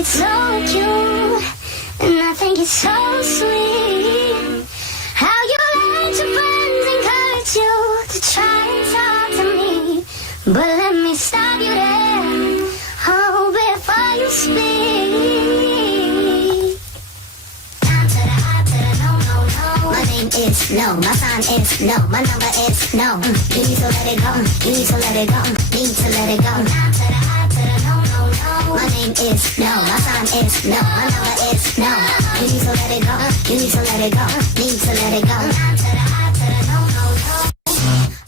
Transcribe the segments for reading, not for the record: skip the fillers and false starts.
it's so cute, and I think it's so sweet how you let your friends encourage you to try and talk to me. But let me stop you there, oh, before you speak. Down to the high, to the no, no, no. My name is no, my sign is no, my number is no. You need to let it go, you need to let it go, need to let it go. Down to the high, to the no, no, no. My name is no, my sign is no, my number is no. You need to let it go, you need to let it go, need to let it go. Down to the high, to the no, no, no.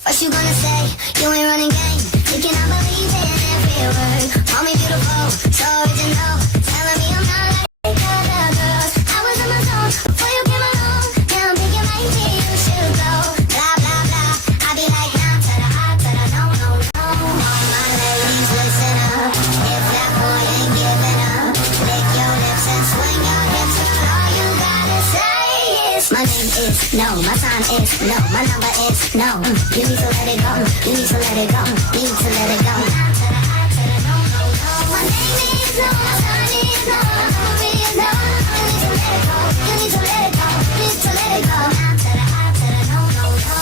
First you gonna say you ain't running game, thinking I believe in every word. Call me beautiful, so original, telling me I'm not like other girls. I was in my zone before you came along. Now I'm thinking maybe you should go. Blah blah blah. I be like down to the high, to the no, no, no. All my ladies, listen up. If that boy ain't giving up, lick your lips and swing your hips. All you gotta say is my name is no, my sign is no, my number is no. You need to let it go, you need to let it go, need to let it go. Down to the high, to the no, no, no. My name is no, my sign is no, my number is no. You need to let it go, you need to let it go, need to let it go. Down to the high, to the no, no, no.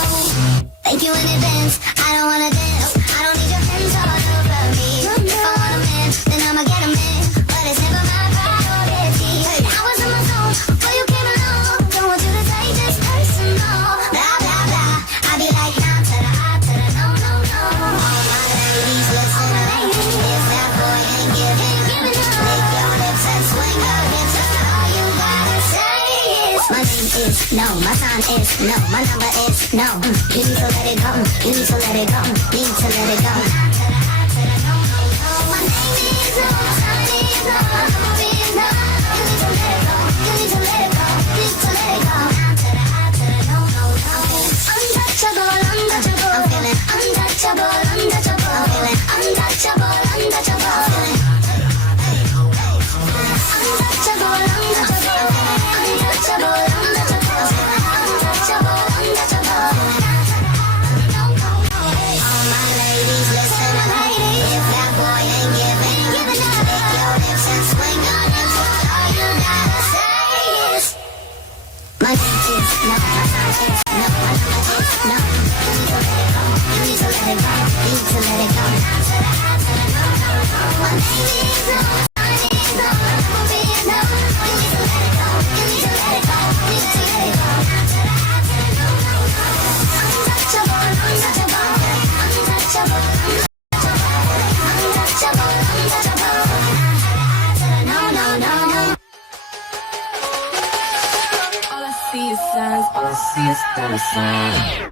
Thank you in advance, I don't wanna dance, I don't need your hands all over me. If I want a man, then I'ma get a man, but it's never my priority. I was in my zone before you came along, don't want you to take this personal. Blah blah blah, I be like down to the high, to the no, no, no. All my ladies, listen up. If that boy ain't giving up, lick your lips and swing your hips. All you gotta say is my name is no, my sign is no, my number is no. You need to let it go, you need to let it go, need to let it go. Down to the high, to the no, no, no. My name is no, my sign is no, my number is no. You need to let it go, you need to let it go, need to let it go. Down to the high, to the no, no, no. Untouchable, untouchable. I'm feeling untouchable, untouchable. I'm feeling untouchable, untouchable. I'm feeling untouchable, untouchable. Untouchable, untouchable. Untouchable, untouchable. All my ladies, listen up. If that boy ain't giving up, lick your lips and swing your hips. All you gotta say is my name is no, my sign is no, my number is no. You need to let it go, you need to let it go, need to let it go. Down to the high, to the no, no, no. My name is no, my sign is no, my number is no. You need to let it go, you need to let it go, need to let it go. Down to the high, to the no, no, no. Untouchable, untouchable, untouchable, untouchable, untouchable. To the no, no, no, no. All I see is signs, all I see is dollar signs.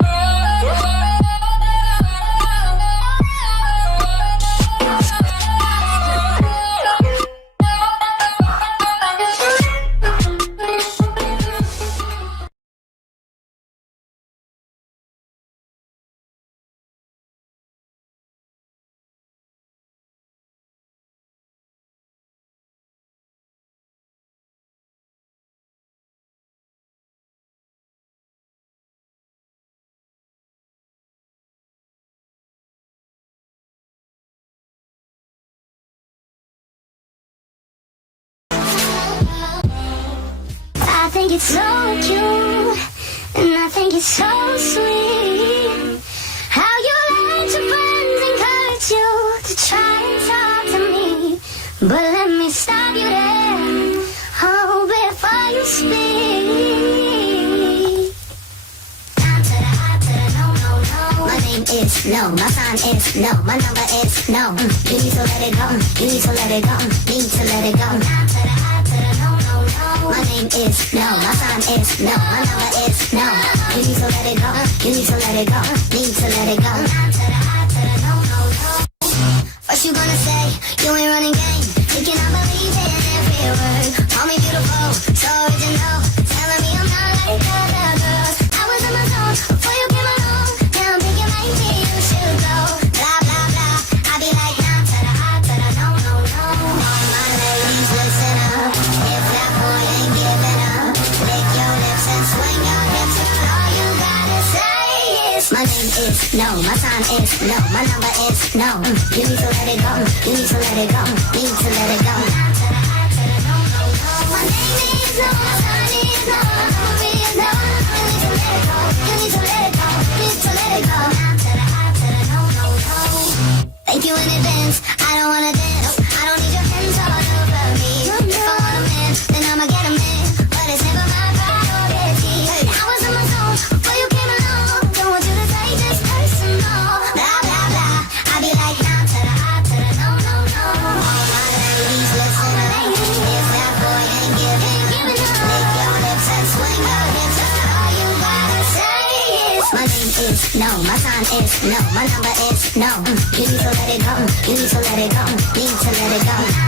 I think it's so cute, and I think it's so sweet how you let your friends encourage you to try and talk to me. But let me stop you there, oh, before you speak. Down to the high, to the no, no, no. My name is no, my sign is no, my number is no. You need to let it go, you need to let it go, need to let it go. Down to the high, to the no, no, no. My name is no, my sign is no, my number is no. You need to let it go, you need to let it go, need to let it go. Down to the high, to the no, no, no. First you gonna say you ain't running game, thinking I believe in every word. Call me beautiful, so original, telling me I'm not like other girls. I was in my zone before you came along. Now I'm thinking maybe you should go. Blah blah blah. I be like down to the high, to the no, no, no. All my ladies, listen up. If that boy ain't giving up, lick your lips and swing your hips. All you gotta say is my name is no, my sign is no, my number is no. You need to let it go, you need to let it go, need to let it go. Down to the high, name is no, my sign is no, my number is no. You need to let it go, you need to let it go, you need to let it go. Now to the I to the no, no, no. Thank you in advance, I don't wanna dance. I don't need your hands all over me. If I want a man, then I'ma get a man. But it's never my priority. I was in my zone before you came along. Don't want you to take this personal. Blah, blah, blah. I be like, now to the I to the no, no, no. All my ladies, listen up. If that boy ain't giving up, lick your lips and swing your hips. All you gotta say is, my name is no, my sign is no, my number is no. You need to let it go, you need to let it go, need to let it go.